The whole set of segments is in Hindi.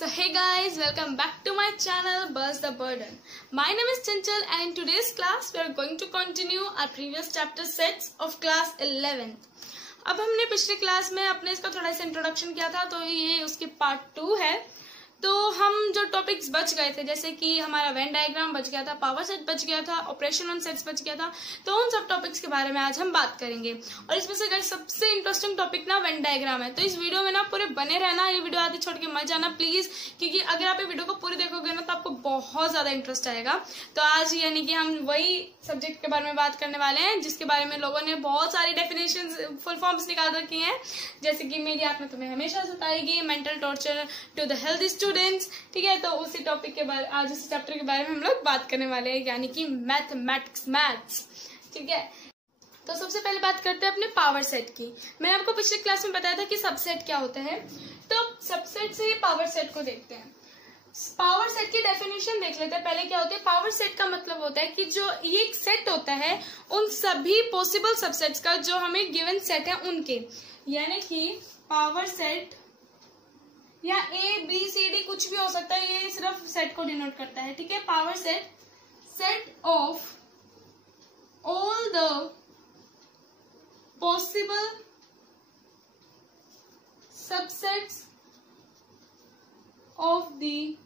So hey guys, welcome back to my channel Buzz the Burden. My name is Chanchal and in today's class we are going to continue our previous chapter sets of class 11th. अब हमने पिछले क्लास में अपने इसका थोड़ा सा इंट्रोडक्शन किया था, तो ये उसकी पार्ट 2 है। तो हम जो टॉपिक्स बच गए थे, जैसे कि हमारा वेन डायग्राम बच गया था, पावर सेट बच गया था, ऑपरेशन ऑन सेट्स बच गया था, तो उन सब टॉपिक्स के बारे में आज हम बात करेंगे। और इसमें से गाइस सबसे इंटरेस्टिंग टॉपिक ना वेन डायग्राम है, तो इस वीडियो में ना पूरे बने रहना, ये वीडियो आधे छोड़ के मत जाना प्लीज, क्योंकि अगर आप ये वीडियो को पूरी देखोगे ना तो आपको बहुत ज्यादा इंटरेस्ट आएगा। तो आज यानी कि हम वही सब्जेक्ट के बारे में बात करने वाले हैं जिसके बारे में लोगों ने बहुत सारी डेफिनेशन फुल फॉर्म्स निकाल रखी हैं, जैसे कि मेरी आत्मा तुम्हें हमेशा सताएगी, mental torture to the healthy students. ठीक है, तो उसी टॉपिक के बारे आज इस चैप्टर के बारे में हम लोग बात करने वाले हैं, यानी कि मैथ्स। ठीक है, तो सबसे पहले बात करते हैं अपने पावर सेट की। मैंने आपको पिछले क्लास में बताया था कि सबसेट क्या होता है, तो सबसेट से ही पावर सेट को देखते हैं। पावर सेट की डेफिनेशन देख लेते हैं। पहले क्या होती है, पावर सेट का मतलब होता है कि जो ये एक सेट होता है उन सभी पॉसिबल सबसेट्स का जो हमें गिवन सेट है उनके, यानी कि पावर सेट या ए बी सी डी कुछ भी हो सकता है, ये सिर्फ सेट को डिनोट करता है। ठीक है, power set of all the possible subsets of the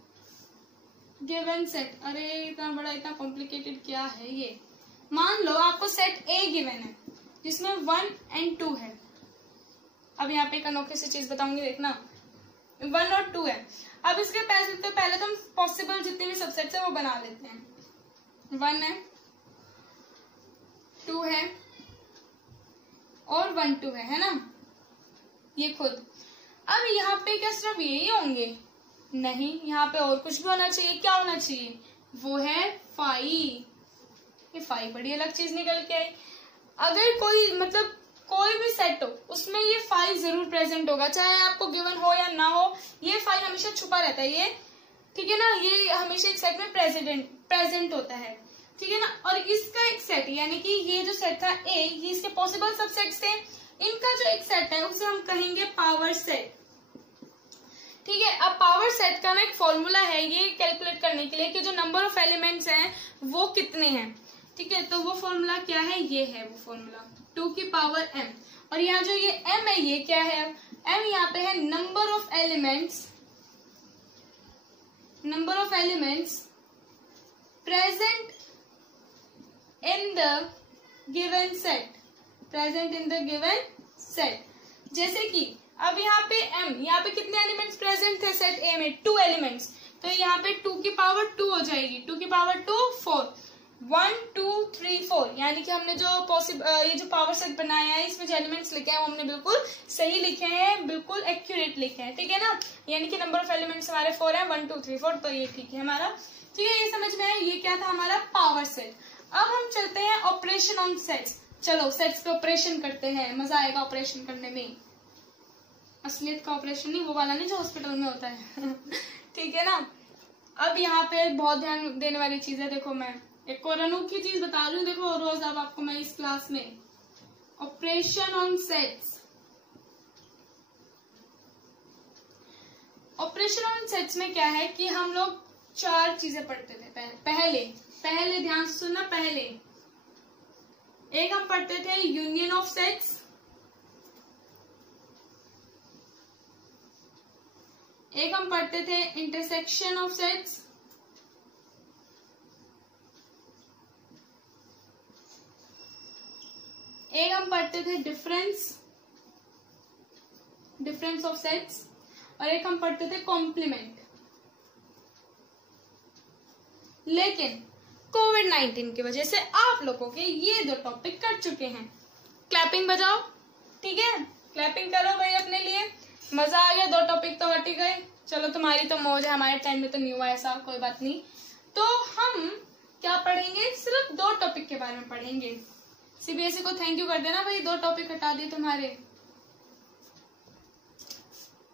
given set. अरे इतना बड़ा इतना कॉम्प्लिकेटेड क्या है ये। मान लो आपको सेट ए गिवन है जिसमें 1 और 2 है। अब यहाँ पे एक अनोखी सी चीज बताऊंगी, देखना। 1 और 2 है। अब इसके पहले तो हम पॉसिबल जितने भी सबसेट्स है वो बना लेते हैं। 1 है, 2 है और 1 2 है ना, ये खुद। अब यहाँ पे क्या सिर्फ यही होंगे? नहीं, यहाँ पे और कुछ भी होना चाहिए। क्या होना चाहिए? वो है 5। ये 5 बड़ी अलग चीज निकल के आई। अगर कोई मतलब कोई भी सेट हो उसमें ये 5 जरूर प्रेजेंट होगा, चाहे आपको गिवन हो या ना हो, ये 5 हमेशा छुपा रहता है ये। ठीक है ना, ये हमेशा एक सेट में प्रेजेंट होता है। ठीक है ना, और इसका एक सेट यानी कि ये जो सेट था ए, ये इसके पॉसिबल सबसेट्स थे, इनका जो एक सेट है उसे हम कहेंगे पावर सेट। ठीक है, अब पावर सेट का ना एक फॉर्मूला है ये कैलकुलेट करने के लिए कि जो नंबर ऑफ एलिमेंट्स हैं वो कितने हैं। ठीक है, तो वो फॉर्मूला क्या है? ये है वो फॉर्मूला 2 की पावर m। और यहाँ जो ये m है ये क्या है? m यहाँ पे है number of elements present in the given set. जैसे कि अब यहाँ पे m, यहाँ पे कितने एलिमेंट्स प्रेजेंट थे सेट a में? 2 एलिमेंट्स, तो यहाँ पे 2 की पावर 2 हो जाएगी। 2 की पावर 2 4, 1 2 3 4, यानी कि हमने जो ये जो पावर सेट बनाया है इसमें जो एलिमेंट्स लिखे हैं वो हमने बिल्कुल सही लिखे हैं, बिल्कुल एक्यूरेट लिखे हैं। ठीक है ना, यानी कि नंबर ऑफ एलिमेंट्स हमारे 4 है, 1 2 3 4, तो ये ठीक है हमारा। ठीक है, ये समझ में है। ये क्या था हमारा पावर सेट। अब हम चलते हैं ऑपरेशन ऑन सेट्स। चलो सेट्स पे ऑपरेशन करते हैं, मजा आएगा ऑपरेशन करने में। असलियत का ऑपरेशन नहीं, वो वाला नहीं जो हॉस्पिटल में होता है। ठीक है ना, अब यहाँ पे बहुत ध्यान देने वाली चीज है। देखो मैं एक और अनोखी चीज बता रही हूँ, देखो रोज अब आपको मैं इस क्लास में operation on sets. Operation on sets में क्या है कि हम लोग 4 चीजें पढ़ते थे पहले ध्यान से सुनना। पहले एक हम पढ़ते थे यूनियन ऑफ सेट्स, एक हम पढ़ते थे इंटरसेक्शन ऑफ सेट्स, एक हम पढ़ते थे डिफरेंस ऑफ सेट्स, और एक हम पढ़ते थे कॉम्प्लीमेंट। लेकिन कोविड-19 की वजह से आप लोगों के ये 2 टॉपिक कट चुके हैं। क्लैपिंग बजाओ, ठीक है, क्लैपिंग करो भाई अपने लिए। मजा आ गया, 2 टॉपिक तो हट ही गए। चलो तुम्हारी तो मौज है, हमारे टाइम में तो नहीं हुआ ऐसा, कोई बात नहीं। तो हम क्या पढ़ेंगे? सिर्फ 2 टॉपिक के बारे में पढ़ेंगे। सीबीएसई को थैंक यू कर देना भाई, 2 टॉपिक हटा दिए तुम्हारे।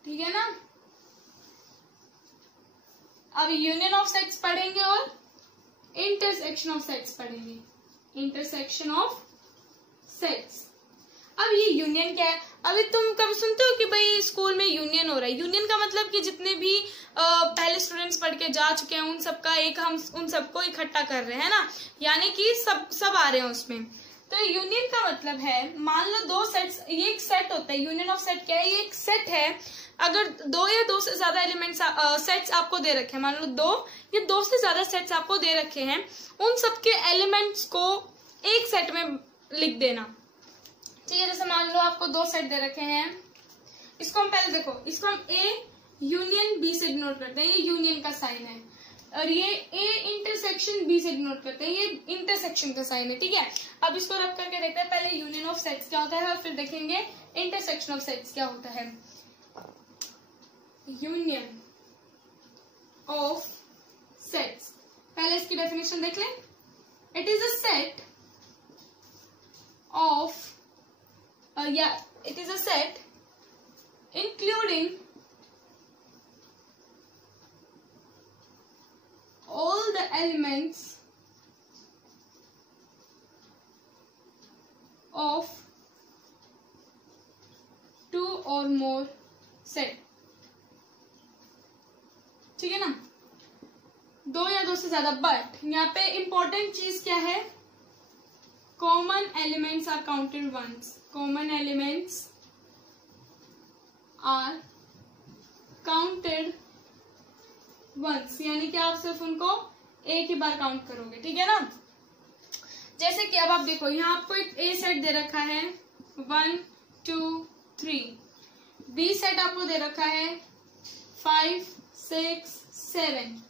ठीक है ना, अब यूनियन ऑफ सेट्स पढ़ेंगे और इंटरसेक्शन ऑफ सेट्स पढ़ेंगे। Intersection of sets. अब ये यूनियन क्या है? अभी तुम कभी सुनते हो कि भाई स्कूल में यूनियन हो रहा है? यूनियन का मतलब कि जितने भी पहले स्टूडेंट्स पढ़ के जा चुके हैं उन सबका हम उन सबको इकट्ठा कर रहे हैं ना, यानी कि सब आ रहे हैं उसमें। तो यूनियन का मतलब है, मान लो दो सेट्स, ये एक सेट होता है। यूनियन ऑफ सेट क्या है? ये एक सेट है। अगर दो या दो से ज्यादा एलिमेंट्स सेट्स आपको दे रखे हैं, मान लो दो या दो से ज्यादा सेट्स आपको दे रखे हैं, उन सबके एलिमेंट्स को एक सेट में लिख देना। ठीक है, जैसे मान लो आपको दो सेट दे रखे हैं, इसको हम पहले देखो, इसको हम ए यूनियन बी से डिनोट करते हैं, ये यूनियन का साइन है, और ये ए इंटरसेक्शन बी से डिनोट करते हैं, ये इंटरसेक्शन का साइन है। ठीक है, अब इसको रख करके देखते हैं पहले यूनियन ऑफ सेट्स क्या होता है और फिर देखेंगे इंटरसेक्शन ऑफ सेट्स क्या होता है। यूनियन ऑफ सेट्स, पहले इसकी डेफिनेशन देख लें। It is a set of it is a set including all the elements of two or more set। ठीक है ना, दो या दो से ज्यादा। बट यहाँ पे इंपॉर्टेंट चीज क्या है? Common elements are counted once. Common elements are counted once, यानी कि आप सिर्फ उनको एक ही बार काउंट करोगे। ठीक है ना, जैसे कि अब आप देखो, यहाँ आपको एक ए सेट दे रखा है 1 2 3, बी सेट आपको दे रखा है 5 6 7।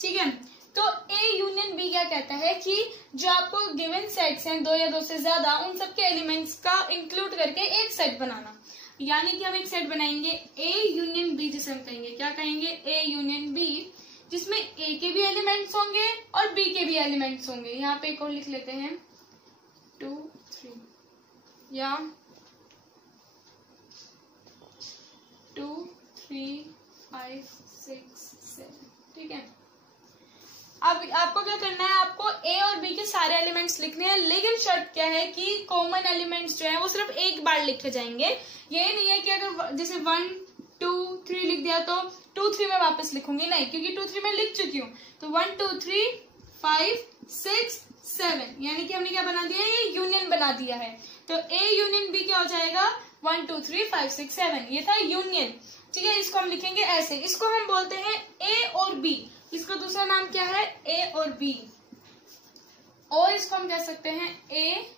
ठीक है, तो ए यूनियन बी क्या कहता है कि जो आपको गिवन सेट्स हैं, दो या दो से ज्यादा, उन सबके एलिमेंट्स का इंक्लूड करके एक सेट बनाना। यानी कि हम एक सेट बनाएंगे ए यूनियन बी, जिसे हम कहेंगे, क्या कहेंगे? ए यूनियन बी, जिसमें ए के भी एलिमेंट्स होंगे और बी के भी एलिमेंट्स होंगे। यहाँ पे एक और लिख लेते हैं 2 3 या 2 3 5 6 7। ठीक है, अब आपको क्या करना है? आपको ए और बी के सारे एलिमेंट्स लिखने हैं, लेकिन शर्त क्या है कि कॉमन एलिमेंट्स जो है वो सिर्फ एक बार लिखे जाएंगे। ये नहीं है कि अगर जैसे 1 2 3 लिख दिया तो 2 3 में वापस लिखूंगी, नहीं, क्योंकि 2 3 में लिख चुकी हूँ। तो 1 2 3 5 6 7, यानी कि हमने क्या बना दिया? ये यूनियन बना दिया है। तो ए यूनियन बी क्या हो जाएगा? 1 2 3 5 6 7, ये था यूनियन। ठीक है, इसको हम लिखेंगे ऐसे। इसको हम बोलते हैं ए और बी। इसका दूसरा नाम क्या है? ए और बी। और इसको हम कह सकते हैं ए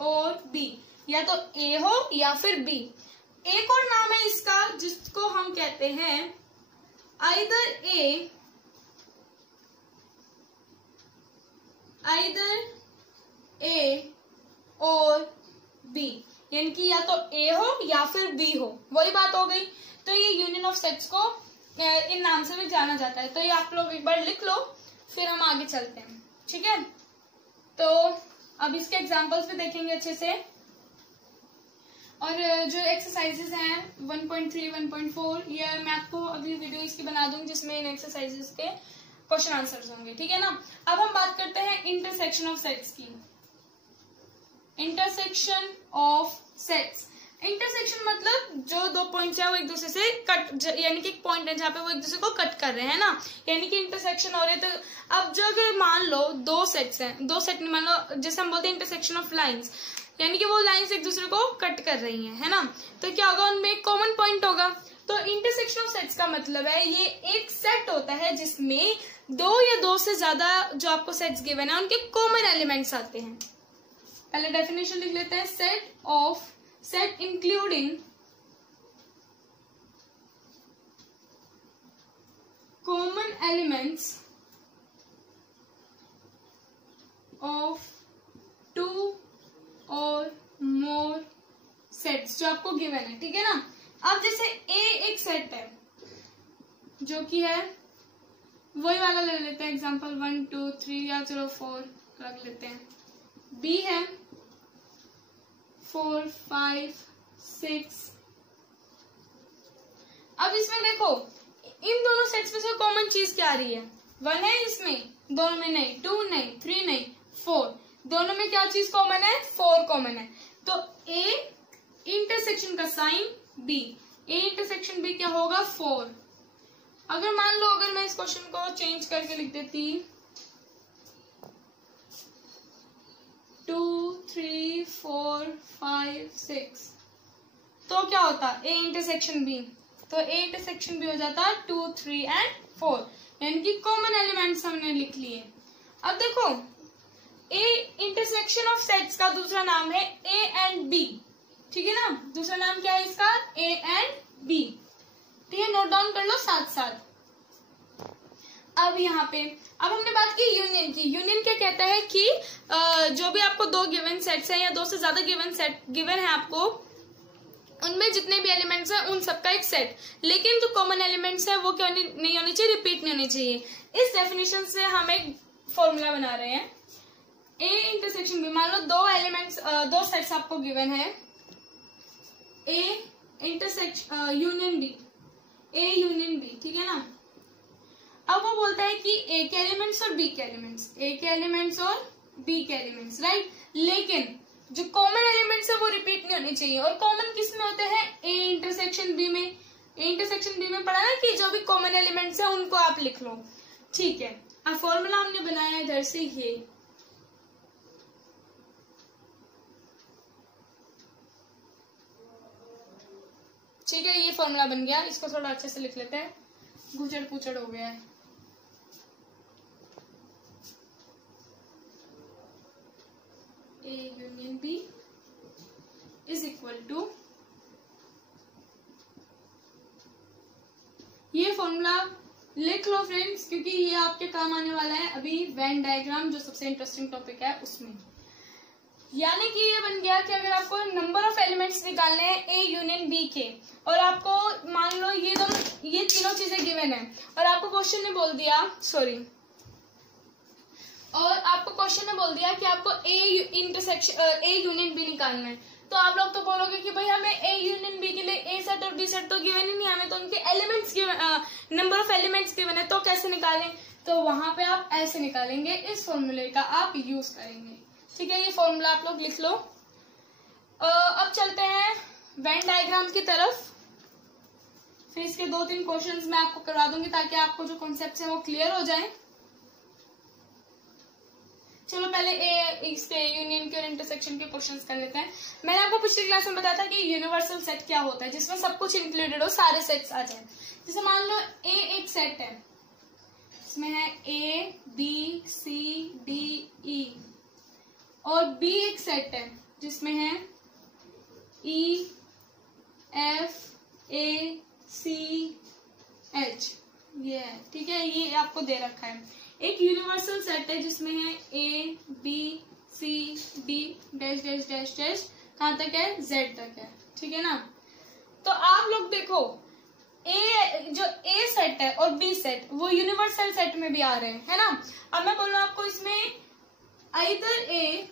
और बी, या तो ए हो या फिर बी। एक और नाम है इसका जिसको हम कहते हैं आइदर ए और बी, यानी कि या तो ए हो या फिर बी हो, वही बात हो गई। तो ये यूनियन ऑफ सेट्स को इन नाम से भी जाना जाता है। तो ये आप लोग एक बार लिख लो, फिर हम आगे चलते हैं। ठीक है, तो अब इसके एग्जांपल्स भी देखेंगे अच्छे से, और जो एक्सरसाइजेस हैं 1.3 1.4, ये मैं आपको अगली वीडियो इसकी बना दूंगी जिसमें इन एक्सरसाइजेस के क्वेश्चन आंसर्स होंगे। ठीक है ना, अब हम बात करते हैं इंटरसेक्शन ऑफ सेट्स की। इंटरसेक्शन ऑफ सेट्स, इंटरसेक्शन मतलब जो दो पॉइंट्स है वो एक दूसरे से कट, यानी कि एक पॉइंट है जहाँ पे वो एक दूसरे को कट कर रहे हैं ना, यानी कि इंटरसेक्शन हो रहे हैं। तो अब जो अगर मान लो दो सेट्स हैं, दो सेट नहीं, मान लो जैसे हम बोलते हैं इंटरसेक्शन ऑफ लाइंस, यानी कि वो लाइंस एक दूसरे को कट कर रही हैं, है ना, तो क्या होगा? उनमें एक कॉमन पॉइंट होगा। तो इंटरसेक्शन ऑफ सेट्स का मतलब है ये एक सेट होता है जिसमें दो या दो से ज्यादा जो आपको सेट्स गिवन है उनके कॉमन एलिमेंट्स आते हैं। पहले डेफिनेशन लिख लेते हैं, set including common elements of two or more sets जो आपको गिवन है। ठीक है ना, अब जैसे ए एक सेट है जो कि है वही वाला ले लेते हैं, एग्जांपल 1 2 3 या चलो 4 रख लेते हैं। बी है 4 5 6। अब इसमें देखो इन दोनों सेट्स में से कॉमन चीज क्या आ रही है? 1 है इसमें, दोनों में नहीं, 2 नहीं, 3 नहीं, 4, दोनों में क्या चीज कॉमन है? 4 कॉमन है। तो ए इंटरसेक्शन का sign B, A intersection B क्या होगा 4। अगर मान लो अगर मैं इस क्वेश्चन को चेंज करके लिख देती 2 3 4 5 6, तो क्या होता ए इंटरसेक्शन बी, तो ए इंटरसेक्शन बी हो जाता 2 3 एंड 4, यानी कि कॉमन एलिमेंट्स हमने लिख लिए। अब देखो ए इंटरसेक्शन ऑफ सेट्स का दूसरा नाम है ए एंड बी, ठीक है ना, दूसरा नाम क्या है इसका ए एंड बी, ठीक है, नोट डाउन कर लो साथ साथ। अब यहाँ पे अब हमने बात की यूनियन की। यूनियन क्या कहता है कि जो भी आपको दो गिवन सेट्स हैं या दो से ज्यादा गिवन है आपको, उनमें जितने भी एलिमेंट्स हैं उन सबका एक सेट, लेकिन जो कॉमन एलिमेंट्स है वो क्या नहीं होने चाहिए, रिपीट नहीं होने चाहिए। इस डेफिनेशन से हम एक फॉर्मूला बना रहे हैं ए इंटरसेक्शन बी। मान लो दो एलिमेंट्स दो सेट्स आपको गिवन है, A intersection union B, A union B, ठीक है ना। अब वो बोलता है कि ए के एलिमेंट्स और बी के एलिमेंट्स, ए के एलिमेंट्स और बी के एलिमेंट्स, राइट, लेकिन जो कॉमन एलिमेंट्स है वो रिपीट नहीं होने चाहिए। और कॉमन किस में होते हैं, ए इंटरसेक्शन बी में। ए इंटरसेक्शन बी में पढ़ा ना कि जो भी कॉमन एलिमेंट्स है उनको आप लिख लो, ठीक है। अब फॉर्मूला हमने बनाया इधर से ये, ठीक है, ये फॉर्मूला बन गया। इसको थोड़ा अच्छे से लिख लेते हैं, गुचड़ पुचड़ हो गया है। A union B is equal to, ये फॉर्मूला लिख लो फ्रेंड्स, क्योंकि ये आपके काम आने वाला है अभी वेन डायग्राम, जो सबसे इंटरेस्टिंग टॉपिक है उसमें। यानी कि ये बन गया कि अगर आपको नंबर ऑफ एलिमेंट्स निकालने हैं ए यूनियन बी के, और आपको मान लो ये तीनों चीजें गिवन है, और आपको क्वेश्चन ने बोल दिया कि आपको A intersection A union B निकालना है, तो आप लोग तो बोलोगे कि भाई हमें ए यूनियन बी के लिए ए सेट और बी सेट तो गिवन ही नहीं, हमें तो उनके elements number of elements given है, तो कैसे निकालें। तो वहां पे आप ऐसे निकालेंगे, इस फॉर्मूले का आप यूज करेंगे, ठीक है। ये फॉर्मूला आप लोग लिख लो। अब चलते हैं वेन डायग्राम की तरफ, फिर इसके 2-3 क्वेश्चंस मैं आपको करवा दूंगी ताकि आपको जो कॉन्सेप्ट है वो क्लियर हो जाए। चलो पहले इसके यूनियन के और इंटरसेक्शन के क्वेश्चंस कर लेते हैं। मैंने आपको पिछली क्लास में बताया था कि यूनिवर्सल सेट क्या होता है, जिसमें सब कुछ इंक्लूडेड हो, सारे सेट्स आ जाए। जैसे मान लो ए एक सेट है, इसमें है ए बी सी डी ई, और बी एक सेट है जिसमें है E F A C H, ये है, ठीक है, ये आपको दे रखा है। एक यूनिवर्सल सेट है जिसमें है A B C D dash dash dash dash, कहां तक है, जेड तक है, ठीक है ना। तो आप लोग देखो जो ए सेट है और बी सेट वो यूनिवर्सल सेट में भी आ रहे हैं, है ना। अब मैं बोल रहा हूं आपको इसमें आइदर ए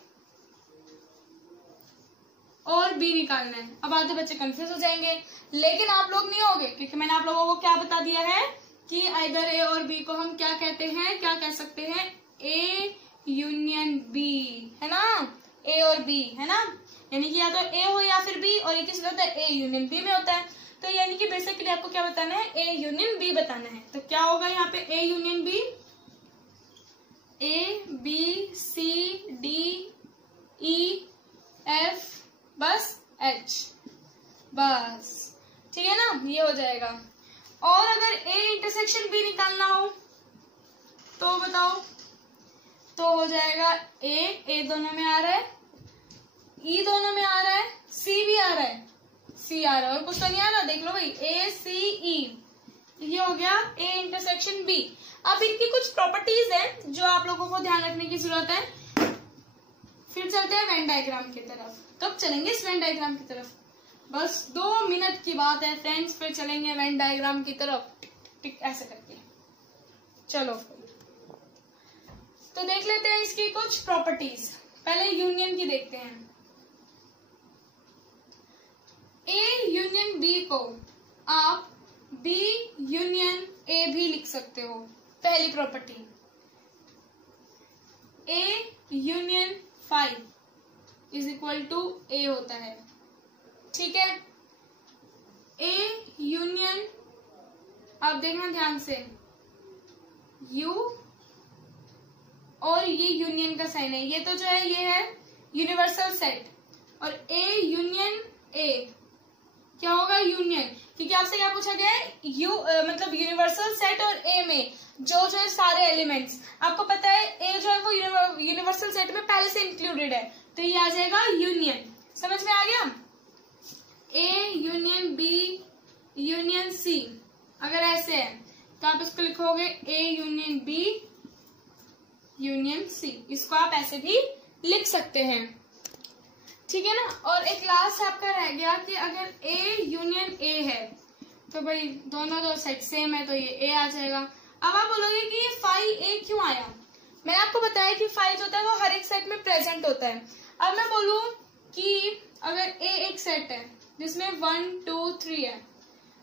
और बी निकालना है। अब आधे बच्चे कंफ्यूज हो जाएंगे, लेकिन आप लोग नहीं होगे, क्योंकि मैंने आप लोगों को क्या बता दिया है कि आइदर ए और बी को हम क्या कहते हैं, क्या कह सकते हैं, ए यूनियन बी, है ना, ए और बी, है ना। यानी कि या तो ए हो या फिर बी, और ये किस में होता है, ए यूनियन बी में होता है। तो यानी कि बेसिकली आपको क्या बताना है, ए यूनियन बी बताना है। तो क्या होगा यहाँ पे, A union B, A B C D E F बस एच, बस, ठीक है ना, ये हो जाएगा। और अगर ए इंटरसेक्शन बी निकालना हो तो बताओ, तो हो जाएगा ए दोनों में आ रहा है, ई दोनों में आ रहा है, सी भी आ रहा है, सी आ रहा है, और कुछ तो नहीं आ रहा, देख लो भाई, ए सी ई, ये हो गया ए इंटरसेक्शन बी। अब इनकी कुछ प्रॉपर्टीज है जो आप लोगों को ध्यान रखने की जरूरत है। फिर चलते हैं वेन डायग्राम की तरफ। कब चलेंगे इस वेन डायग्राम की तरफ, बस 2 मिनट की बात है फ्रेंड्स, फिर चलेंगे वेन डायग्राम की तरफ, टिक टिक ऐसे करके। चलो तो देख लेते हैं इसकी कुछ प्रॉपर्टीज। पहले यूनियन की देखते हैं। ए यूनियन बी को आप बी यूनियन ए भी लिख सकते हो, पहली property. A union 5 is equal to A होता है, ठीक है। ए यूनियन, अब देखना ध्यान से, यू और ये यूनियन का साइन है, ये तो जो है ये है यूनिवर्सल सेट, और ए यूनियन ए क्या होगा, यूनियन, क्योंकि आपसे क्या पूछा गया है, मतलब यूनिवर्सल सेट और ए में जो है सारे एलिमेंट्स, आपको पता है ए जो है वो यूनिवर्सल सेट में पहले से इंक्लूडेड है, तो ये आ जाएगा यूनियन। समझ में आ गया? A union B union C, अगर ऐसे है तो आप इसको लिखोगे A union B union C, इसको आप ऐसे भी लिख सकते हैं, ठीक है ना। और एक लास्ट आपका रह गया कि अगर ए यूनियन ए है तो भाई दोनों जो सेट सेम है तो ये ए आ जाएगा। अब आप बोलोगे कि ये फाई ए क्यों आया, मैंने आपको बताया कि फाई जो होता है वो हर एक सेट में प्रेजेंट होता है। अब मैं बोलूं कि अगर ए एक सेट है जिसमें 1 2 3 है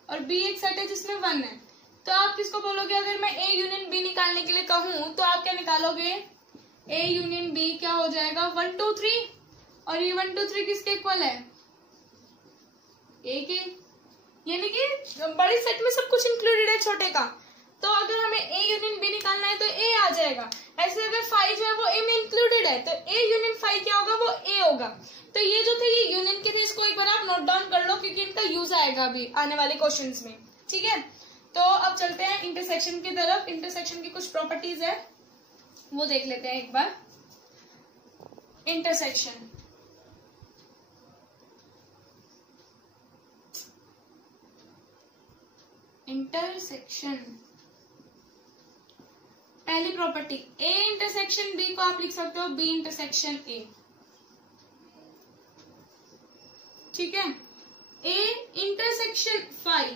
और बी एक सेट है जिसमें 1 है, तो आप किसको बोलोगे, अगर मैं ए यूनियन बी निकालने के लिए कहूं तो आप क्या निकालोगे, ए यूनियन बी क्या हो जाएगा 1 2 3, और ये 1 2 3 किसके इक्वल है, ए के, यानी कि बड़े सेट में सब कुछ इंक्लूडेड है छोटे का, तो अगर हमें ए यूनियन बी निकालना है तो ए आ जाएगा। ऐसे अगर 5 है वो ए में इंक्लूडेड है तो ए यूनियन 5 क्या होगा, वो ए होगा। तो ये जो थे ये यूनियन के थे, इसको एक बार आप नोट डाउन कर लो क्योंकि इनका यूज आएगा अभी आने वाले क्वेश्चंस में, ठीक है। तो अब चलते हैं इंटरसेक्शन की तरफ। इंटरसेक्शन की कुछ प्रॉपर्टीज है वो देख लेते हैं एक बार। इंटरसेक्शन, इंटरसेक्शन पहली प्रॉपर्टी, ए इंटरसेक्शन बी को आप लिख सकते हो बी इंटरसेक्शन ए, ठीक है। ए इंटरसेक्शन 5,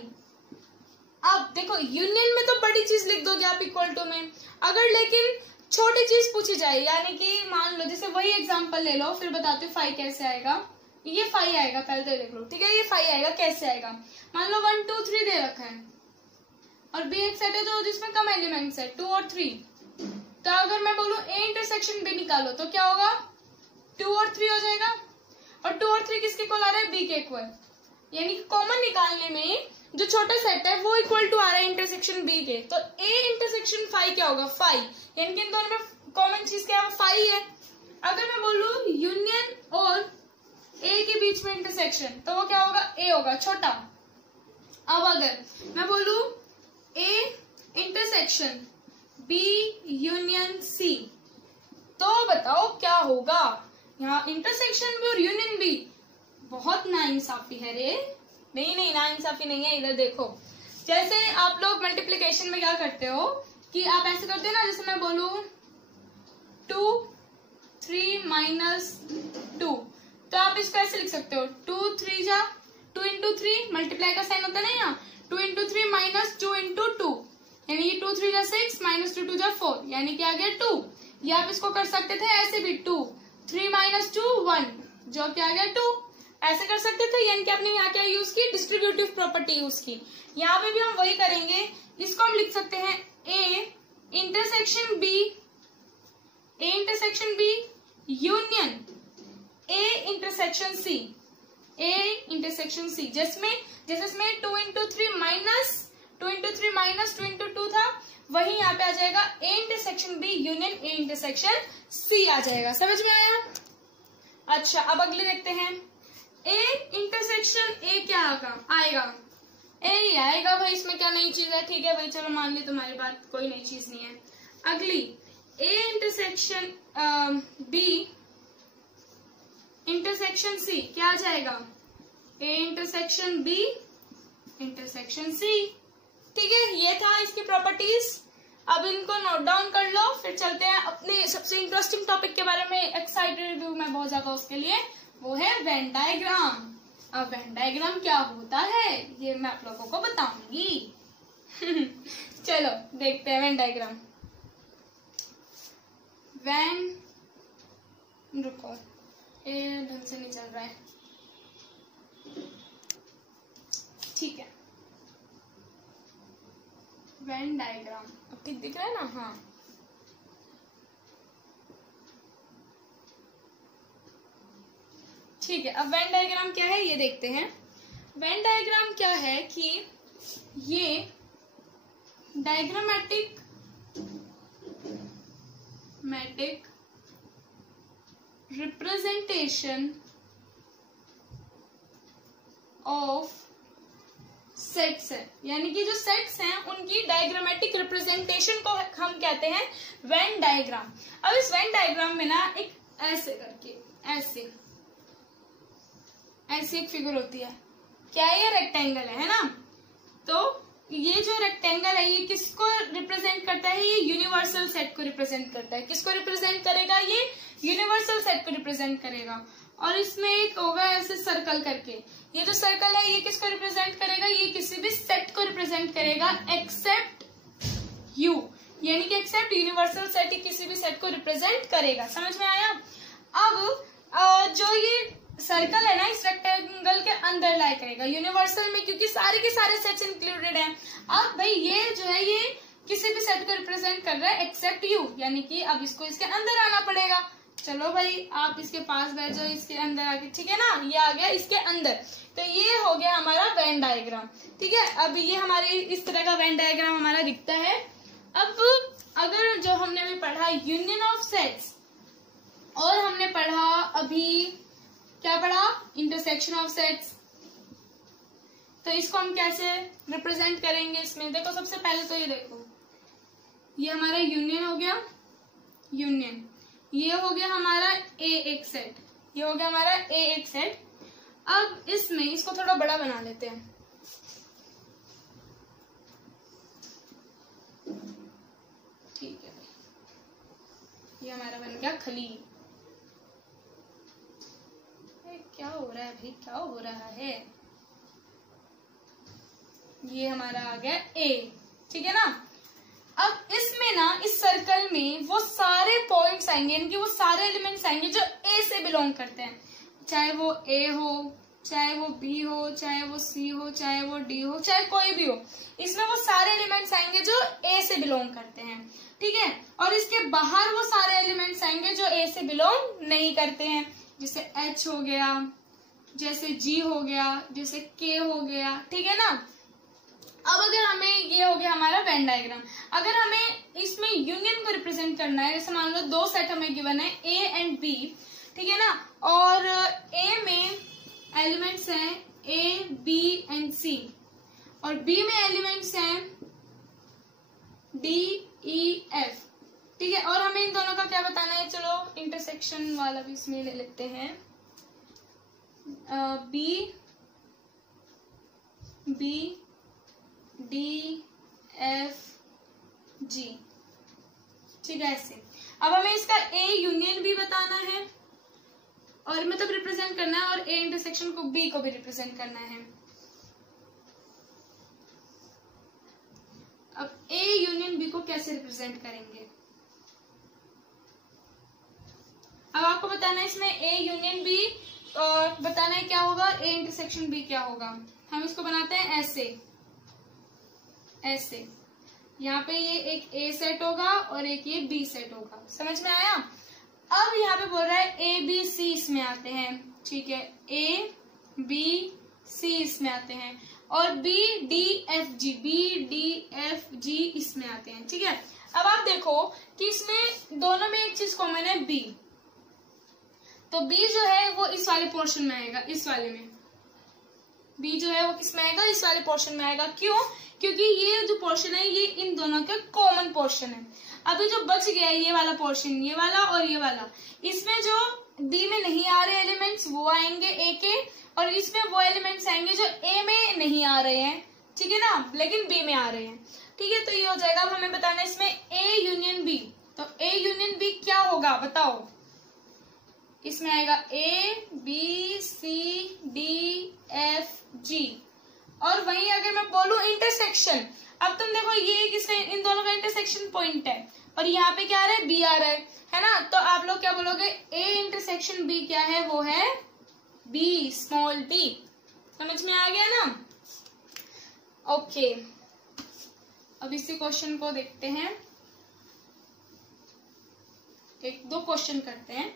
अब देखो यूनियन में तो बड़ी चीज लिख दोगे आप इक्वल टू में, अगर लेकिन छोटी चीज पूछी जाए, यानी कि मान लो जैसे वही एग्जांपल ले लो, फिर बताती हूँ 5 कैसे आएगा। ये 5 आएगा, पहले तो देख लो, ठीक है। ये 5 आएगा, कैसे आएगा, मान लो 1 2 3 दे रखा है और बी एक सेट है तो जिसमें कम एलिमेंट्स है 2 और 3, तो अगर मैं बोलूं ए इंटरसेक्शन बी निकालो तो क्या होगा, 2 और 3 हो जाएगा, और 2 और 3 किसके इक्वल आ रहा है, बी के इक्वल, यानी कि कॉमन निकालने में जो छोटा सेट है वो इक्वल टू आ रहा है इंटरसेक्शन बी के, तो ए इंटरसेक्शन 5 क्या होगा, 5, यानी कि इन दोनों में कॉमन चीज क्या है, 5 है। अगर मैं बोलूं यूनियन और ए के बीच में इंटरसेक्शन तो वो क्या होगा, ए होगा, छोटा। अब अगर मैं बोलूं A intersection B union C, तो बताओ क्या होगा, यहाँ इंटरसेक्शन बी और यूनियन बी, बहुत नाइंसाफी है रे, नहीं नाइंसाफी नहीं है, इधर देखो। जैसे आप लोग मल्टीप्लिकेशन में क्या करते हो कि आप ऐसे करते हो ना, जैसे मैं बोलूं 2 3 माइनस 2, तो आप इसको ऐसे लिख सकते हो 2 3 जा 2 इंटू 3, मल्टीप्लाई का साइन होता है ना यहाँ, 2 इंटू 3 माइनस 2 इंटू 2, यानी ये 2 3 जा 6 माइनस 2 2 जा 4, यानी कि आ गया 2। या आप इसको कर सकते थे ऐसे भी 2 3 माइनस 2 1, जो कि आ गया 2, ऐसे कर सकते थे, यानी कि आपने यहाँ क्या यूज की, डिस्ट्रीब्यूटिव प्रॉपर्टी यूज की। यहाँ पे भी हम वही करेंगे, इसको हम लिख सकते हैं A intersection B union A intersection C, A intersection C, जिसमें इसमें 2 इंटू 3 माइनस 2 इंटू 2 था, वही यहाँ पे आ जाएगा A intersection B union A intersection C आ जाएगा। समझ में आया? अच्छा, अब अगले देखते हैं, ए इंटरसेक्शन ए क्या आएगा, ए ही आएगा भाई, इसमें क्या नई चीज है, ठीक है भाई, चलो मान ली तुम्हारी बात, कोई नई चीज नहीं है। अगली A intersection B intersection C क्या आ जाएगा, A intersection B intersection C, ठीक है। ये था इसकी प्रॉपर्टीज, अब इनको नोट डाउन कर लो, फिर चलते हैं अपने सबसे इंटरेस्टिंग टॉपिक के बारे में। एक्साइटेड हूँ मैं बहुत ज्यादा उसके लिए, वो है वेन डायग्राम। अब वेन डायग्राम क्या होता है ये मैं आप लोगों को बताऊंगी। चलो देखते हैं वेन डायग्राम। वेन, रुको ये ढंग से नहीं चल रहा है, ठीक है। वेन डायग्राम अब ठीक दिख रहा है ना, हाँ। ठीक है, अब वेन डायग्राम क्या है ये देखते हैं। वेन डायग्राम क्या है कि ये डायग्रामेटिक रिप्रेजेंटेशन ऑफ सेट्स है, यानी कि जो सेट्स हैं उनकी डायग्रामेटिक रिप्रेजेंटेशन को हम कहते हैं वेन डायग्राम। अब इस वेन डायग्राम में ना एक ऐसे करके ऐसी एक फिगर होती है, क्या है ये रेक्टेंगल है ना। तो ये जो रेक्टेंगल है ये किसको रिप्रेजेंट करता है, ये यूनिवर्सल सेट को रिप्रेजेंट करता है। किसको रिप्रेजेंट करेगा, ये यूनिवर्सल सेट को रिप्रेजेंट करेगा। और इसमें एक होगा ऐसे सर्कल करके, ये जो सर्कल है ये किसको रिप्रेजेंट करेगा, ये किसी भी सेट को रिप्रेजेंट करेगा एक्सेप्ट यू, यानी कि एक्सेप्ट यूनिवर्सल सेट ही किसी भी सेट को रिप्रेजेंट करेगा। समझ में आया। अब जो ये सर्कल है ना इस रेक्टेंगल के अंदर लाई करेगा यूनिवर्सल में, क्योंकि सारे के सारे सेट्स इंक्लूडेड हैं। अब भाई ये जो है ये किसी भी सेट को रिप्रेजेंट कर रहा है एक्सेप्ट यू, यानी कि अब इसको इसके अंदर आना पड़ेगा। चलो भाई आप इसके पास बैठ जाओ, इसके अंदर आके, ठीक है ना, ये आ गया इसके अंदर। तो ये हो गया हमारा वेन डायग्राम। ठीक है, अब ये हमारे इस तरह का वेन डायग्राम हमारा दिखता है। अब अगर जो हमने अभी पढ़ा यूनियन ऑफ सेट्स, और हमने पढ़ा अभी क्या पढ़ा, इंटरसेक्शन ऑफ सेट्स, तो इसको हम कैसे रिप्रेजेंट करेंगे इसमें। देखो सबसे पहले तो ये देखो, ये हमारा यूनियन हो गया, यूनियन, ये हो गया हमारा ए एक सेट, ये हो गया हमारा ए एक सेट। अब इसमें इसको थोड़ा बड़ा बना लेते हैं। ठीक है, ये हमारा बन गया खली। क्या हो रहा है भाई, क्या हो रहा है। ये हमारा आ गया ए, ठीक है ना। अब इसमें ना इस सर्कल में वो सारे पॉइंट्स आएंगे, यानी कि वो सारे एलिमेंट्स आएंगे जो ए से बिलोंग करते हैं, चाहे वो ए हो, चाहे वो बी हो, चाहे वो सी हो, चाहे वो डी हो, चाहे कोई भी हो, इसमें वो सारे एलिमेंट्स आएंगे जो ए से बिलोंग करते हैं। ठीक है, और इसके बाहर वो सारे एलिमेंट्स आएंगे जो ए से बिलोंग नहीं करते हैं, जैसे एच हो गया, जैसे जी हो गया, जैसे के हो गया। ठीक है ना। अब अगर हमें ये हो गया हमारा वेन डायग्राम, अगर हमें इसमें यूनियन को रिप्रेजेंट करना है, जैसे मान लो दो सेट हमें गिवन है ए एंड बी, ठीक है ना, और ए में एलिमेंट्स हैं ए बी एंड सी, और बी में एलिमेंट्स हैं डी ई एफ। ठीक है, और हमें इन दोनों का क्या बताना है, चलो इंटरसेक्शन वाला भी इसमें ले लेते हैं, B B D F G. ठीक है, ऐसे। अब हमें इसका ए यूनियन भी बताना है, और मतलब रिप्रेजेंट करना है, और ए इंटरसेक्शन को बी को भी रिप्रेजेंट करना है। अब ए यूनियन बी को कैसे रिप्रेजेंट करेंगे, अब आपको बताना है इसमें ए यूनियन बी, और बताना है क्या होगा, ए इंटरसेक्शन बी क्या होगा। हम इसको बनाते हैं ऐसे, ऐसे, यहाँ पे ये एक ए सेट होगा और एक ये बी सेट होगा। समझ में आया। अब यहाँ पे बोल रहा है ए बी सी इसमें आते हैं। ठीक है, ए बी सी इसमें आते हैं, और B D F G, B D F G इसमें आते हैं। ठीक है, अब आप देखो कि इसमें दोनों में एक चीज कॉमन है, बी, तो बी जो है वो इस वाले पोर्शन में आएगा, इस वाले में बी जो है वो किस में आएगा, इस वाले पोर्शन में आएगा। क्यों, क्योंकि ये जो पोर्शन है ये इन दोनों का कॉमन पोर्शन है। अभी जो बच गया है ये वाला पोर्शन, ये वाला और ये वाला, इसमें जो बी में नहीं आ रहे एलिमेंट्स वो आएंगे ए के, और इसमें वो एलिमेंट्स आएंगे जो ए में नहीं आ रहे हैं। ठीक है ना, लेकिन बी में आ रहे हैं। ठीक है, तो ये हो जाएगा। अब हमें बताना है इसमें ए यूनियन बी, तो ए यूनियन बी क्या होगा बताओ। इसमें आएगा A B C D F G, और वहीं अगर मैं बोलूं इंटरसेक्शन, अब तुम देखो ये किसका, इन दोनों का इंटरसेक्शन पॉइंट है, और यहाँ पे क्या आ रहा है, बी आ रहा है ना। तो आप लोग क्या बोलोगे, ए इंटरसेक्शन बी क्या है, वो है बी, स्मॉल बी। समझ में आ गया ना। ओके, अब इसी क्वेश्चन को देखते हैं, एक दो क्वेश्चन करते हैं।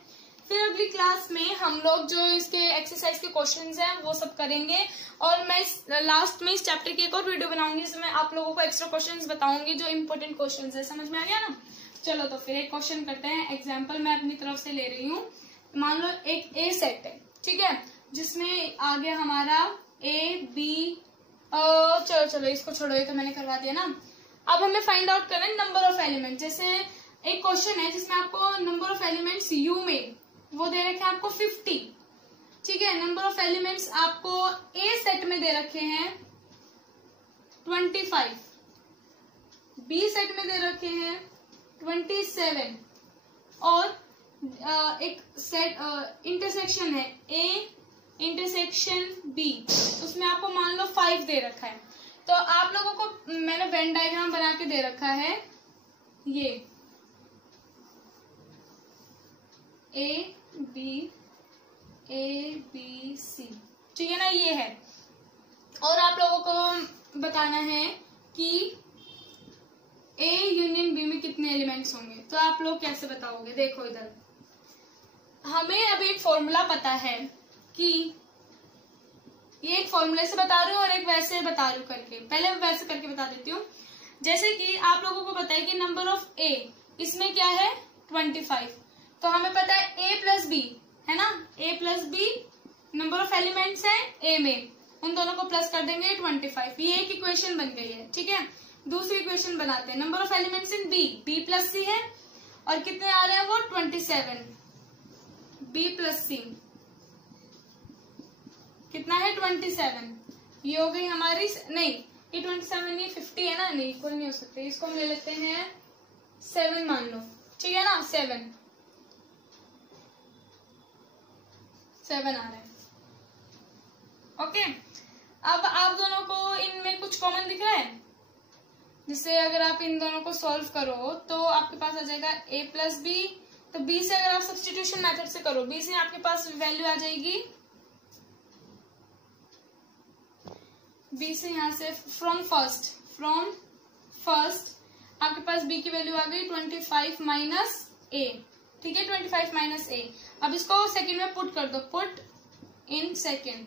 फिर अगली क्लास में हम लोग जो इसके एक्सरसाइज के क्वेश्चंस हैं वो सब करेंगे, और मैं लास्ट में इस चैप्टर की एक और वीडियो बनाऊंगी जिसमें आप लोगों को एक्स्ट्रा क्वेश्चंस बताऊंगी जो इम्पोर्टेंट क्वेश्चंस है। समझ में आ गया ना? चलो तो फिर एक क्वेश्चन करते हैं। एग्जाम्पल मैं अपनी तरफ से ले रही हूँ। मान लो एक ए सेट है, ठीक है, जिसमें आ गया हमारा ए बी, चलो इसको छोड़ो, ये तो मैंने करवा दिया ना। अब हमें फाइंड आउट करना है नंबर ऑफ एलिमेंट। जैसे एक क्वेश्चन है जिसमें आपको नंबर ऑफ एलिमेंट्स यू में वो दे रखे हैं आपको 50, ठीक है। नंबर ऑफ एलिमेंट्स आपको ए सेट में दे रखे हैं 25, बी सेट में दे रखे हैं 27, और एक सेट इंटरसेक्शन है ए इंटरसेक्शन बी, उसमें आपको मान लो 5 दे रखा है। तो आप लोगों को मैंने वेन डायग्राम बना के दे रखा है, ये ए बी सी, ठीक है ना, ये है। और आप लोगों को बताना है कि ए यूनियन बी में कितने एलिमेंट्स होंगे। तो आप लोग कैसे बताओगे? देखो इधर हमें अब एक फॉर्मूला पता है कि ये एक फॉर्मूले से बता रही हूँ और एक वैसे बता रही हूँ करके। पहले मैं वैसे करके बता देती हूँ। जैसे कि आप लोगों को पता है कि नंबर ऑफ ए इसमें क्या है 25, तो हमें पता है ए प्लस बी है ना, A plus B number of elements है ए में, उन दोनों को प्लस कर देंगे 25। ये एक इक्वेशन बन गई है, ठीक है। दूसरी इक्वेशन बनाते हैं। Number of elements in B, B plus C है, और कितने आ रहे हैं वो 27, बी प्लस सी कितना है 27। ये हो गई हमारी, नहीं ये 27 ये 50 है ना, नहीं इक्वल नहीं हो सकते, इसको हम ले लेते हैं 7 मान लो, ठीक है ना, 7 आ रहा है। ओके, अब आप दोनों को इनमें कुछ कॉमन दिख रहा है, जिससे अगर आप इन दोनों को सॉल्व करो तो आपके पास आ जाएगा a प्लस बी। तो b से अगर आप सब्स्टिट्यूशन मेथड से करो, b से आपके पास वैल्यू आ जाएगी, b से यहां से फ्रॉम फर्स्ट आपके पास b की वैल्यू आ गई 25 माइनस a, ठीक है, 25 माइनस a। अब इसको सेकंड में पुट कर दो, पुट इन सेकंड,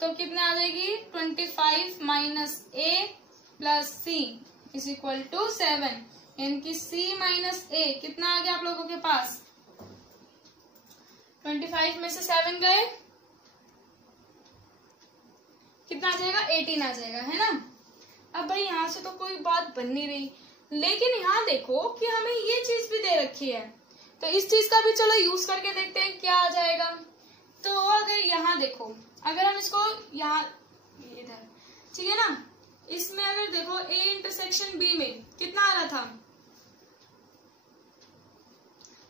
तो कितना आ जाएगी 25 minus a plus C is equal to 7, यानी कि c माइनस a कितना आ गया आप लोगों के पास, 25 में से 7 गए, कितना आ जाएगा 18 आ जाएगा, है ना। अब भाई यहां से तो कोई बात बन नहीं रही, लेकिन यहाँ देखो कि हमें ये चीज भी दे रखी है, तो इस चीज का भी चलो यूज करके देखते हैं क्या आ जाएगा। तो अगर यहाँ देखो, अगर हम इसको यहाँ इधर, ठीक है ना, इसमें अगर देखो ए इंटरसेक्शन बी में कितना आ रहा था,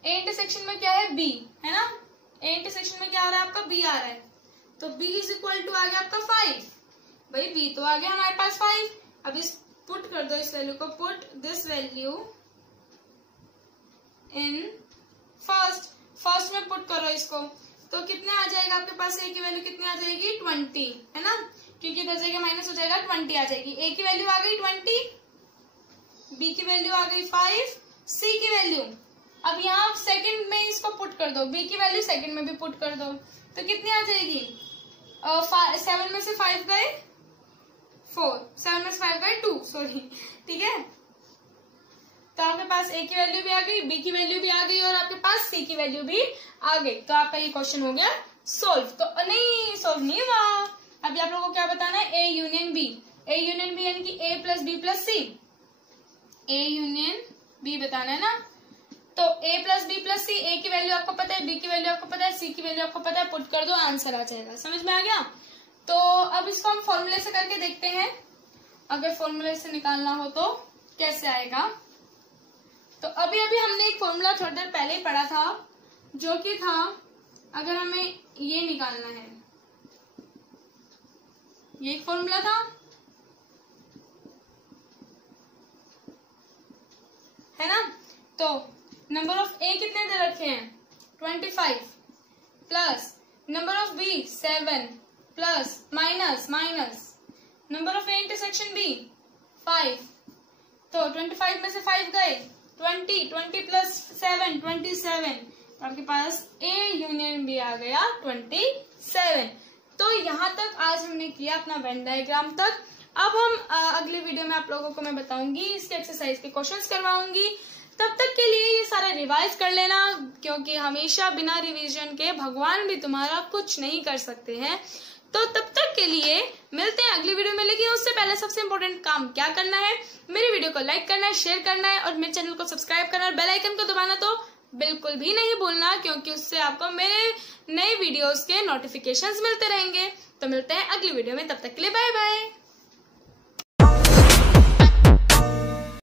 ए इंटरसेक्शन में क्या है बी, है ना, ए इंटरसेक्शन में क्या आ रहा है आपका बी आ रहा है, तो b इज इक्वल टू आ गया आपका 5, भाई b तो आ गया हमारे पास 5। अब इस पुट कर दो इस वैल्यू को, put this value in first में पुट करो इसको, तो कितने आ जाएगा आपके पास, a की वैल्यू कितनी आ जाएगी 20, है ना, क्योंकि इधर जगह माइनस हो जाएगा 20 आ जाएगी। a की वैल्यू आ गई 20, b की वैल्यू आ गई 5, c की वैल्यू, अब यहाँ सेकंड में इसको पुट कर दो, b की वैल्यू सेकंड में भी पुट कर दो, तो कितनी आ जाएगी 7 में से 5 गए 4, 7 में से 5 गए 2, सॉरी, ठीक है। तो आपके पास a की वैल्यू भी आ गई, b की वैल्यू भी आ गई, और आपके पास c की वैल्यू भी आ गई। तो आपका ये क्वेश्चन हो गया सोल्व। तो नहीं, सोल्व नहीं हुआ, अभी आप लोगों को क्या बताना है, a union b, a union b यानी कि a plus B plus C, a union b बताना है ना। तो a plus B plus C, a की वैल्यू आपको पता है, b की वैल्यू आपको पता है, c की वैल्यू आपको पता है, पुट कर दो आंसर आ जाएगा। समझ में आ गया? तो अब इसको हम फॉर्मूले से करके देखते हैं, अगर फॉर्मूले से निकालना हो तो कैसे आएगा। तो अभी हमने एक फॉर्मूला थोड़ी देर पहले ही पढ़ा था, जो कि था अगर हमें ये निकालना है, ये एक फॉर्मूला था, है ना। तो नंबर ऑफ ए कितने दे रखे हैं 25, plus number of B 7, plus minus number of A intersection B 5, तो 25 में से 5 गए 20 प्लस 7 27, आपके पास A यूनियन B आ गया 27। तो यहाँ तक आज हमने किया अपना वेन डायग्राम तक। अब हम अगले वीडियो में आप लोगों को मैं बताऊंगी, इसके एक्सरसाइज के क्वेश्चंस करवाऊंगी। तब तक के लिए ये सारा रिवाइज कर लेना, क्योंकि हमेशा बिना रिवीजन के भगवान भी तुम्हारा कुछ नहीं कर सकते हैं। तो तब तक के लिए मिलते हैं अगली वीडियो में। लेकिन उससे पहले सबसे इम्पोर्टेंट काम क्या करना है, मेरे वीडियो को लाइक करना है, शेयर करना है और मेरे चैनल को सब्सक्राइब करना है। बेल आइकन को दबाना तो बिल्कुल भी नहीं भूलना, क्योंकि उससे आपको मेरे नए वीडियोस के नोटिफिकेशंस मिलते रहेंगे। तो मिलते हैं अगली वीडियो में, तब तक के लिए बाय बाय।